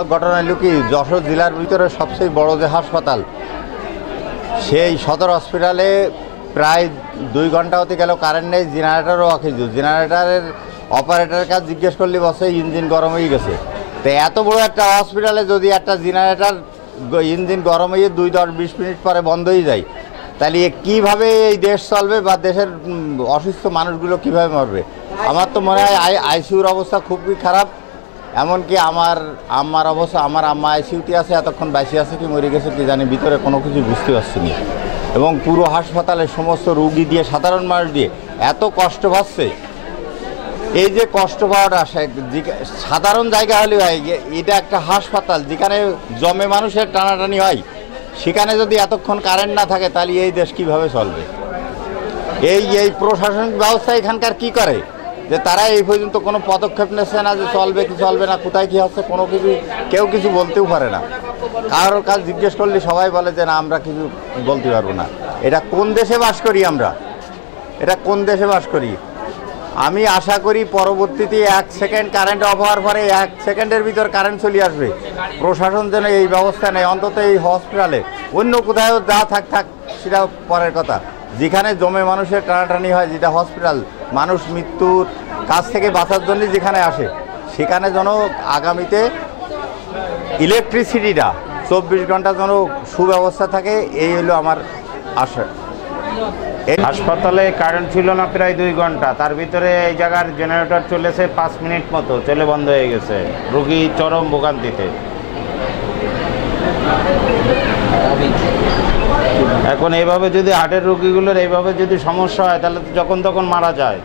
ভয়ানক ঘটনা হলো কি, যশোর জেলার ভিতরে সবচেয়ে বড় যে হাসপাতাল, সেই সদর হসপিটালে প্রায় 2 ঘন্টা হতে গেল কারেন্ট নেই, জেনারেটারও অকেজু। জেনারেটারের অপারেটরের কাছে জিজ্ঞেস করলে বসে ইঞ্জিন গরম হয়ে গেছে। তো এত বড় একটা হসপিটালে যদি একটা জেনারেটার ইঞ্জিন গরম হয়ে 2-10-20 মিনিট পরে বন্ধ হয়ে যায়, তাহলে কীভাবে এই দেশ চলবে বা দেশের অসুস্থ মানুষগুলো কীভাবে মরবে? আমার তো মনে হয় আইসিইউর অবস্থা খুবই খারাপ। এমনকি আমার আম্মার অবস্থা, আমার আম্মা আইসিইউতে আছে, এতক্ষণ বাইসে আছে কি মরে গেছে কি জানি, ভিতরে কোনো কিছু বুঝতে পারছি না। এবং পুরো হাসপাতালের সমস্ত রোগী দিয়ে, সাধারণ মানুষ দিয়ে এত কষ্ট পাচ্ছে। এই যে কষ্ট পাওয়াটা সাধারণ জায়গা হলে হয়, এটা একটা হাসপাতাল যেখানে জমে মানুষের টানাটানি হয়, সেখানে যদি এতক্ষণ কারেন্ট না থাকে তাহলে এই দেশ কীভাবে চলবে? এই প্রশাসনিক ব্যবস্থা এখানকার কি করে যে তারা এই পর্যন্ত কোনো পদক্ষেপ নিচ্ছে না যে চলবে কি চলবে না, কোথায় কী হচ্ছে, কোনো কিছু কেউ কিছু বলতেও পারে না। কারোর কাছে জিজ্ঞেস করলে সবাই বলে যে না, আমরা কিছু বলতে পারবো না। এটা কোন দেশে বাস করি আমরা? এটা কোন দেশে বাস করি? আমি আশা করি পরবর্তীতে 1 সেকেন্ড কারেন্ট অফ হওয়ার পরে 1 সেকেন্ডের ভিতর কারেন্ট চলে আসবে। প্রশাসন যেন এই ব্যবস্থা নেয়, অন্তত এই হসপিটালে। অন্য কোথাও যা থাক সেটা পরের কথা, যেখানে জমে মানুষের টানাটানি হয়, যেটা হসপিটাল, মানুষ মৃত্যুর কাছ থেকে বাঁচার জন্য যেখানে আসে, সেখানে যেন আগামীতে ইলেকট্রিসিটিটা 24 ঘন্টা যেন সুব্যবস্থা থাকে, এই হলো আমার আশা। হাসপাতালে কারেন্ট ছিল না প্রায় 2 ঘন্টা, তার ভিতরে এই জায়গার জেনারেটর চলেছে 5 মিনিট মতো, চলে বন্ধ হয়ে গেছে। রোগী চরম ভোগান্তিতে। এখন এইভাবে যদি হার্টের রোগীগুলোর এইভাবে যদি সমস্যা হয়, তাহলে তো যখন তখন মারা যায়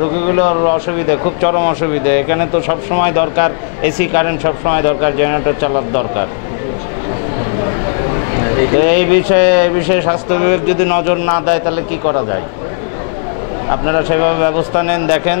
রোগীগুলোর। অসুবিধে, খুব চরম অসুবিধে। এখানে তো সব সময় দরকার এসি কারেন্ট, সব সময় দরকার, জেনারেটর চালার দরকার। এই বিষয়ে স্বাস্থ্য বিভাগ যদি নজর না দেয় তাহলে কি করা যায়? আপনারা সেভাবে ব্যবস্থা নেন, দেখেন।